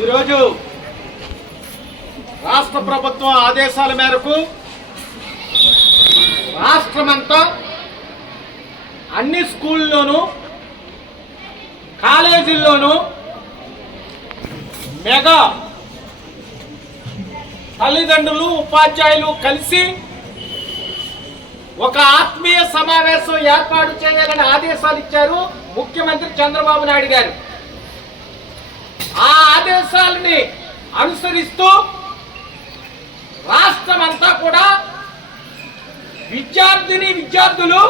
ఈరోజు రాష్ట్ర ప్రభుత్వం ఆదేశాల మేరకు రాష్ట్రమంతా అన్ని స్కూల్లోనూ కాలేజీల్లోనూ మెగా తల్లిదండ్రులు ఉపాధ్యాయులు కలిసి ఒక ఆత్మీయ సమావేశం ఏర్పాటు చేయాలని ఆదేశాలు ఇచ్చారు ముఖ్యమంత్రి చంద్రబాబు నాయుడు గారు. ఆ ఆదేశాలని అనుసరిస్తూ రాష్ట్రమంతా కూడా విద్యార్థులు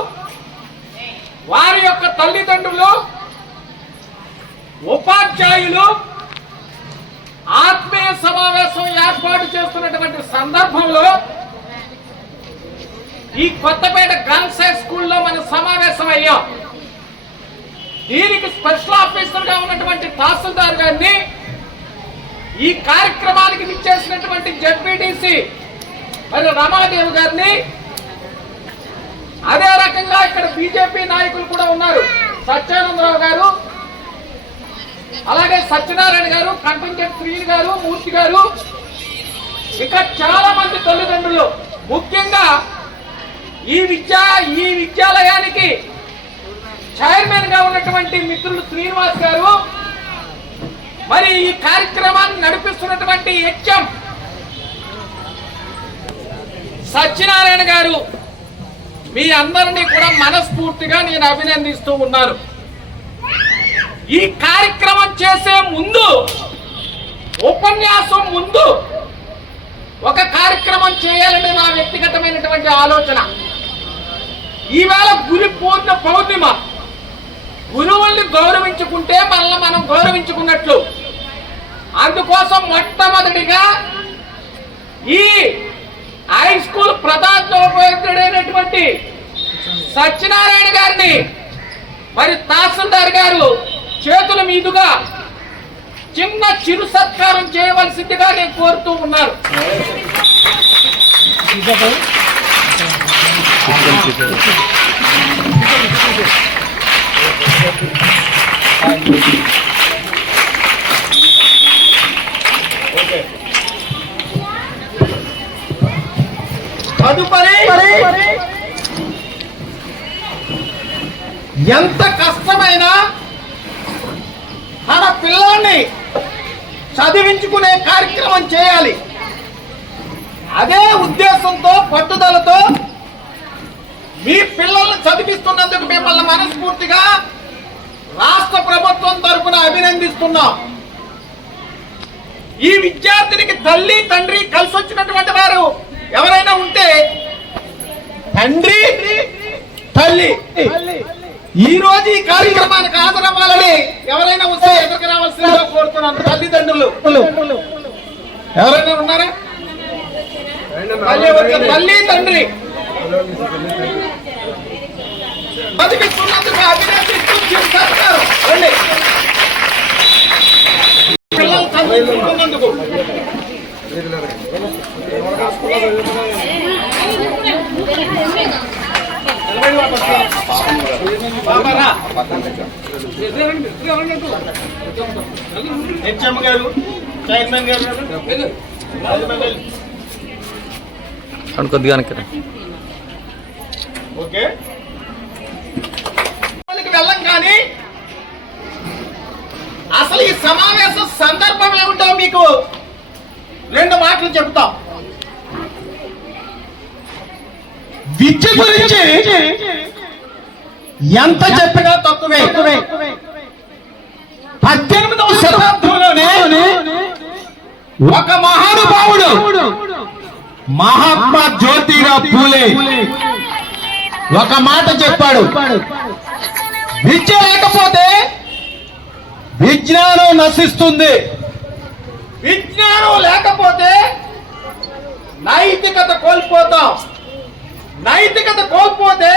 వారి యొక్క తల్లిదండ్రులు ఉపాధ్యాయులు ఆత్మీయ సమావేశం ఏర్పాటు చేస్తున్నటువంటి సందర్భంలో ఈ కొత్తపేట గర్ల్స్ హై స్కూల్లో మనం సమావేశం అయ్యాం. దీనికి స్పెషల్ ఆఫీసర్ గా ఉన్నటువంటి తహసీల్దార్ గారిని, ఈ కార్యక్రమానికి విచ్చేసినటువంటి జెడ్పీటీసీ మరి రమాదేవి గారిని, అదే రకంగా ఇక్కడ బీజేపీ నాయకులు కూడా ఉన్నారు, సత్యానందరావు గారు, అలాగే సత్యనారాయణ గారు, కంటంజెట్ శ్రీని గారు, మూర్తి గారు, ఇక చాలా మంది తల్లిదండ్రులు, ముఖ్యంగా ఈ విద్యాలయానికి చైర్మన్ గా ఉన్నటువంటి మిత్రులు శ్రీనివాస్ గారు, మరి ఈ కార్యక్రమాన్ని నడిపిస్తున్నటువంటి హెచ్ఎం సత్యనారాయణ గారు, మీ అందరినీ కూడా మనస్ఫూర్తిగా నేను అభినందిస్తూ ఉన్నాను. ఈ కార్యక్రమం చేసే ముందు, ఉపన్యాసం ముందు ఒక కార్యక్రమం చేయాలని నా వ్యక్తిగతమైనటువంటి ఆలోచన. ఈవేళ గురు పౌర్ణిమ, గురువుల్ని గౌరవించుకుంటే మనల్ని మనం గౌరవించుకున్నట్లు. అందుకోసం మొట్టమొదటిగా ఈ హై స్కూల్ ప్రధానోపాధ్యాయుడైనటువంటి సత్యనారాయణ గారిని మరి తహసీల్దార్ గారు చేతుల మీదుగా చిన్న చిరు సత్కారం చేయవలసిందిగా నేను కోరుతూ ఉన్నాను. తదుపరి ఎంత కష్టమైనా తన పిల్లల్ని చదివించుకునే కార్యక్రమం చేయాలి. అదే ఉద్దేశంతో, పట్టుదలతో మీ పిల్లల్ని చదివిస్తున్నందుకు మిమ్మల్ని మనస్ఫూర్తిగా రాష్ట్ర ప్రభుత్వం తరఫున అభినందిస్తున్నాం. ఈ విద్యార్థినికి తల్లి తండ్రి కలిసి వచ్చినటువంటి వారు ఎవరైనా ఉంటే, తండ్రి తల్లి ఈ రోజు ఈ కార్యక్రమానికి హాజరవ్వాలని ఎవరైనా వస్తే ఎదురుకు రావాల్సిందిగా కోరుతున్నాను. తల్లిదండ్రులు ఎవరైనా ఉన్నారా? తల్లి తండ్రి చదివిస్తున్నందుకు అభినందిస్తూ పిల్లలు చదివిస్తున్నందుకు హెచ్ఎం గారు, చైర్మన్ గారు కొద్దిగా ఓకే వెళ్ళం. కానీ అసలు ఈ సమావేశం సందర్భం ఏమిటో మీకు రెండు మాటలు చెప్తాం. విద్య గురించి ఎంత చెప్పినా తక్కువే. 18వ శతాబ్దంలోనే ఒక మహానుభావుడు మహాత్మా జ్యోతిరావు పూలే ఒక మాట చెప్పాడు, విద్య లేకపోతే విజ్ఞానం నశిస్తుంది, విజ్ఞానం లేకపోతే నైతికత కోల్పోతాం, నైతికత కోల్పోతే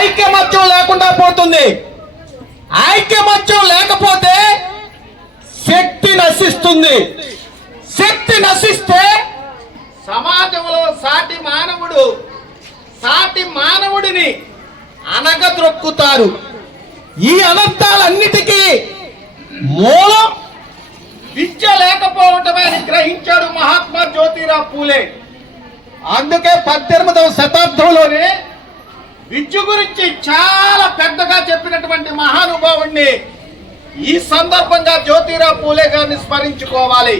ఐక్యమత్యం లేకుండా పోతుంది, ఐక్యమత్యం లేకపోతే శక్తి నశిస్తుంది, శక్తి నశిస్తే సమాజంలో సాటి మానవుడిని అనగద్రొక్కుతారు. ఈ అనర్థాలన్నిటికీ మూలం చదువుకోవటమే అని గ్రహించాడు మహాత్మా జ్యోతిరావు పూలే. అందుకే 18వ శతాబ్దంలోనే విద్య గురించి చాలా పెద్దగా చెప్పినటువంటి మహానుభావుణ్ణి ఈ సందర్భంగా జ్యోతిరావు పూలే గారిని స్మరించుకోవాలి.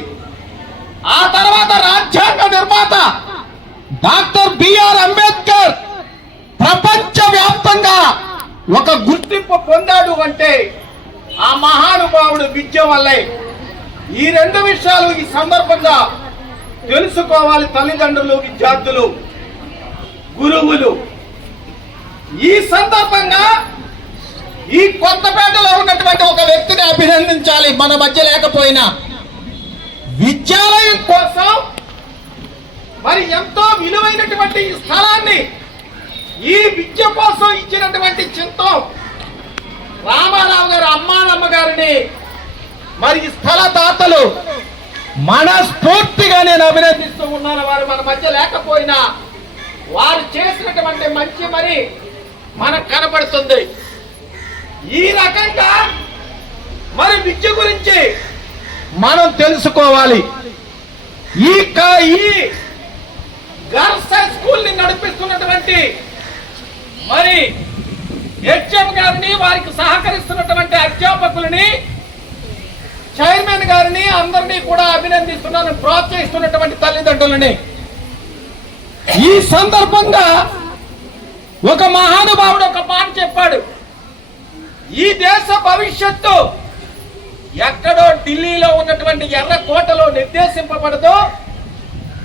ఆ తర్వాత రాజ్యాంగ నిర్మాత డాక్టర్ బిఆర్ అంబేద్కర్ ప్రపంచ వ్యాప్తంగా ఒక గుర్తింపు పొందాడు అంటే ఆ మహానుభావుడు విద్య వల్లే. ఈ రెండు విషయాలు ఈ సందర్భంగా తెలుసుకోవాలి తల్లిదండ్రులు, విద్యార్థులు, గురువులు. ఈ సందర్భంగా ఈ కొత్తపేటలో ఉన్నటువంటి ఒక వ్యక్తిని అభినందించాలి. మన మధ్య లేకపోయినా విద్యాలయం కోసం మరి ఎంతో విలువైనటువంటి ఈ స్థలాన్ని ఈ విద్య కోసం ఇచ్చినటువంటి చింతం రామారావు గారు, అమ్మానమ్మ గారిని మరి ఈ స్థల దాతలు మనస్ఫూర్తిగా నేను అభినందిస్తూ ఉన్నాను. వారు మన మధ్య లేకపోయినా వారు చేసినటువంటి మంచి మరి మనకు కనపడుతుంది. ఈ రకంగా మరి విద్య గురించి మనం తెలుసుకోవాలి. ఈ గర్ల్స్ హై స్కూల్ ని నడిపిస్తున్నటువంటి మరి హెచ్ఎం గారిని, వారికి సహకరిస్తున్నటువంటి అధ్యాపకులని, చైర్మన్ గారిని అందరినీ కూడా అభినందిస్తున్నాను. ప్రోత్సహిస్తున్నటువంటి తల్లిదండ్రులని. ఈ సందర్భంగా ఒక మహానుభావుడు ఒక మాట చెప్పాడు. ఈ దేశ భవిష్యత్తు ఎక్కడో ఢిల్లీలో ఉన్నటువంటి ఎర్రకోటలో నిర్దేశింపబడదు,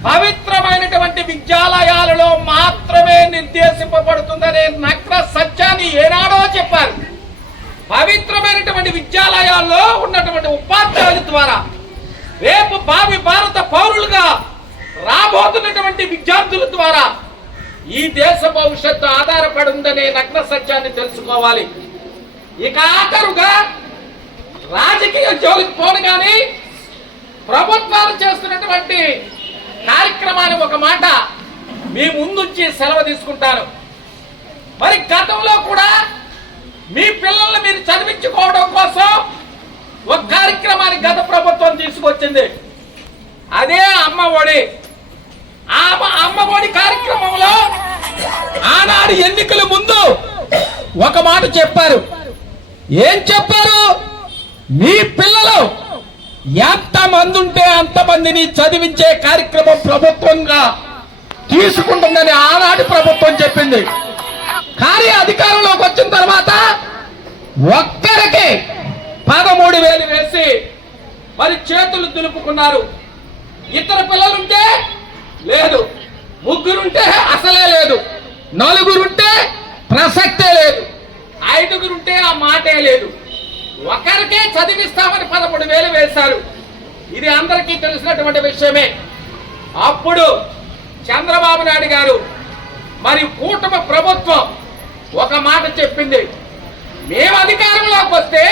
పవిత్రమైనటువంటి విద్యాలయాలలో మాత్రమే నిర్దేశింపబడుతుందనే నగ్న సత్యాన్ని ఏనాడో చెప్పారు. పవిత్రమైనటువంటి విద్యాలయాల్లో ఉన్నటువంటి ఉపాధ్యాయుల ద్వారా రేపు భావి భారత పౌరులుగా రాబోతున్నటువంటి విద్యార్థుల ద్వారా ఈ దేశ భవిష్యత్తు ఆధారపడి ఉందనే నగ్న సత్యాన్ని తెలుసుకోవాలి. ఇక ఆఖరుగా రాజకీయ జోలికి పోను కానీ ప్రభుత్వాలు చేస్తున్నటువంటి కార్యక్రమాన్ని ఒక మాట మీ ముందుంచి సెలవు తీసుకుంటాను. మరి గతంలో కూడా మీ పిల్లల్ని మీరు చదివించుకోవడం కోసం ఒక కార్యక్రమాన్ని గత ప్రభుత్వం తీసుకొచ్చింది. అదే అమ్మ ఒడి. ఆ అమ్మ ఒడి కార్యక్రమంలో ఆనాడు ఎన్నికల ముందు ఒక మాట చెప్పారు. ఏం చెప్పారు? మీ పిల్లలు ఎంతమంది ఉంటే అంతమందిని చదివించే కార్యక్రమం ప్రభుత్వంగా తీసుకుంటుందని ఆనాటి ప్రభుత్వం చెప్పింది. కానీ అధికారంలోకి వచ్చిన తర్వాత ఒక్కరికి 13,000 వేసి మరి చేతులు దులుపుకున్నారు. ఇద్దరు పిల్లలుంటే లేదు, ముగ్గురుంటే అసలే లేదు, నలుగురుంటే ప్రసక్తే లేదు, ఐదుగురుంటే ఆ మాటే లేదు. ఒకరికే చదివిస్తామని 13,000 వేశారు. ఇది అందరికీ తెలిసినటువంటి విషయమే. అప్పుడు చంద్రబాబు నాయుడు గారు మరి కూటమి ప్రభుత్వం ఒక మాట చెప్పింది. మేము అధికారంలోకి వస్తే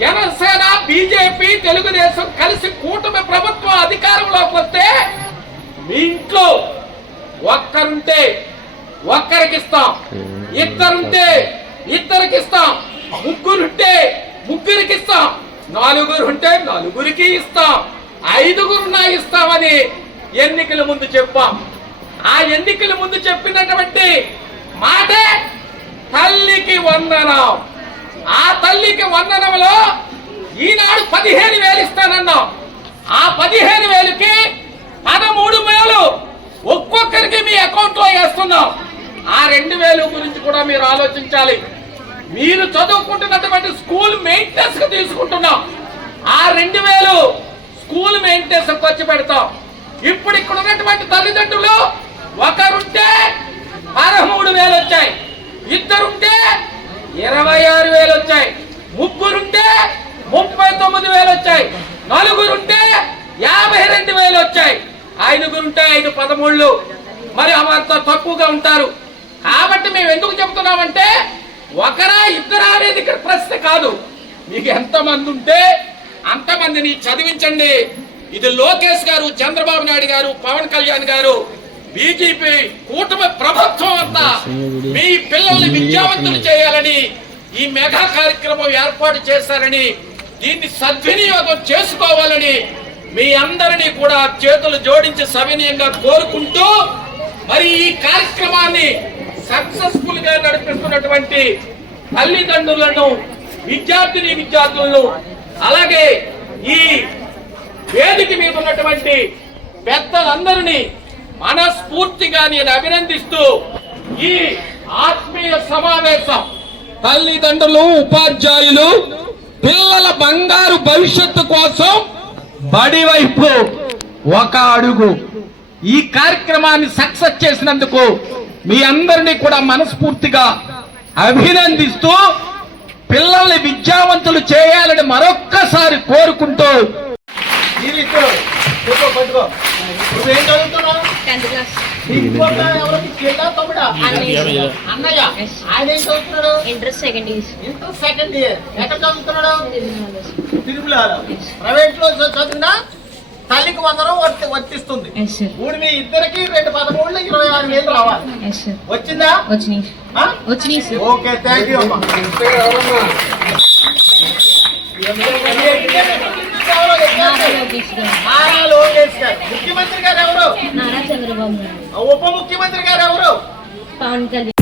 జనసేన, బీజేపీ, తెలుగుదేశం కలిసి కూటమి ప్రభుత్వం అధికారంలోకి వస్తే మీ ఇంట్లో ఒక్కరుంటే ఒక్కరికి ఇస్తాం, ఇద్దరుంటే ఇద్దరికి ఇస్తాం, ముగ్గురుంటే ముగ్గురికి ఇస్తాం, నలుగురుంటే నలుగురికి ఇస్తాం, ఐదుగురున్నా ఇస్తామని ఎన్నికల ముందు చెప్పాం. ఆ ఎన్నికల ముందు చెప్పినటువంటి మాటే తల్లికి వందనం. ఆ తల్లికి వందనంలో ఈనాడు 15,000 ఇస్తానన్నాం. ఆ 15,000కి 13,000 ఒక్కొక్కరికి మీ అకౌంట్ లో వేస్తున్నాం. ఆ 2,000 గురించి కూడా మీరు ఆలోచించాలి. మీరు చదువుకుంటున్నటువంటి స్కూల్ మెయింటెనెన్స్ కు తీసుకుంటున్నాం. ఆ 2,000 స్కూల్ మెయింటెనెన్స్ ఖర్చు పెడతాం. ఇప్పుడు ఇక్కడ ఉన్నటువంటి తల్లిదండ్రులు ఒకరుంటే 13,000 వచ్చాయి, ఇద్దరుంటే 26,000 వచ్చాయి, ముగ్గురుంటే 39,000 వచ్చాయి, నలుగురుంటే 52,000 వచ్చాయి, ఐదుగురుంటే 5 13 మరి అంత తక్కువగా ఉంటారు. కాబట్టి మేము ఎందుకు చెప్తున్నామంటే ఒకరా ఇద్దరా అనేది ఇక్కడ ప్రశ్న కాదు. మీకు ఎంతమంది ఉంటే అంతమందిని చదివించండి. ఇది లోకేష్ గారు, చంద్రబాబు నాయుడు గారు, పవన్ కళ్యాణ్ గారు, బీజేపీ కూటమి ప్రభుత్వం అంతా మీ పిల్లల్ని విద్యావంతులు చేయాలని ఈ మెగా కార్యక్రమం ఏర్పాటు చేశారని, దీన్ని సద్వినియోగం చేసుకోవాలని మీ అందరినీ కూడా చేతులు జోడించి సవినయంగా కోరుకుంటూ మరి ఈ కార్యక్రమాన్ని సక్సెస్ఫుల్ గా నడిపిస్తున్నటువంటి తల్లిదండ్రులను, విద్యార్థులను, అలాగే ఈ వేదిక మీద ఉన్నటువంటి పెద్దలందరినీ మనస్ఫూర్తిగా నేను అభినందిస్తూ ఈ ఆత్మీయ సమావేశం తల్లిదండ్రులు, ఉపాధ్యాయులు పిల్లల బంగారు భవిష్యత్తు కోసం బడి వైపు ఒక అడుగు ఈ కార్యక్రమాన్ని సక్సెస్ చేసినందుకు మీ అందరినీ కూడా మనస్ఫూర్తిగా అభినందిస్తూ పిల్లల్ని విద్యావంతులు చేయాలని మరొక్కసారి కోరుకుంటూ నువ్వేం చదువుతున్నావు? 10th class. అన్నయ్య ఆయన ఏం చదువుతున్నాడు? Interest second year. Inter second year. ఎక్కడ చదువుతున్నాడు? తిరుమలలో. ప్రైవేట్ లో చదివినా తల్లికి 100 వర్తిస్తుంది. Yes sir. ఊడి మీ ఇద్దరికి 2 13 26,000 రావాలి. Yes sir. వచ్చిందా? వచ్చినాయి sir. ఓకే, థ్యాంక్ యూ అమ్మా. నారా లోకేష్ గారు. ముఖ్యమంత్రి గారు ఎవరు? నారా చంద్రబాబు నాయుడు. ఉప ముఖ్యమంత్రి గారు ఎవరు? పవన్ కళ్యాణ్.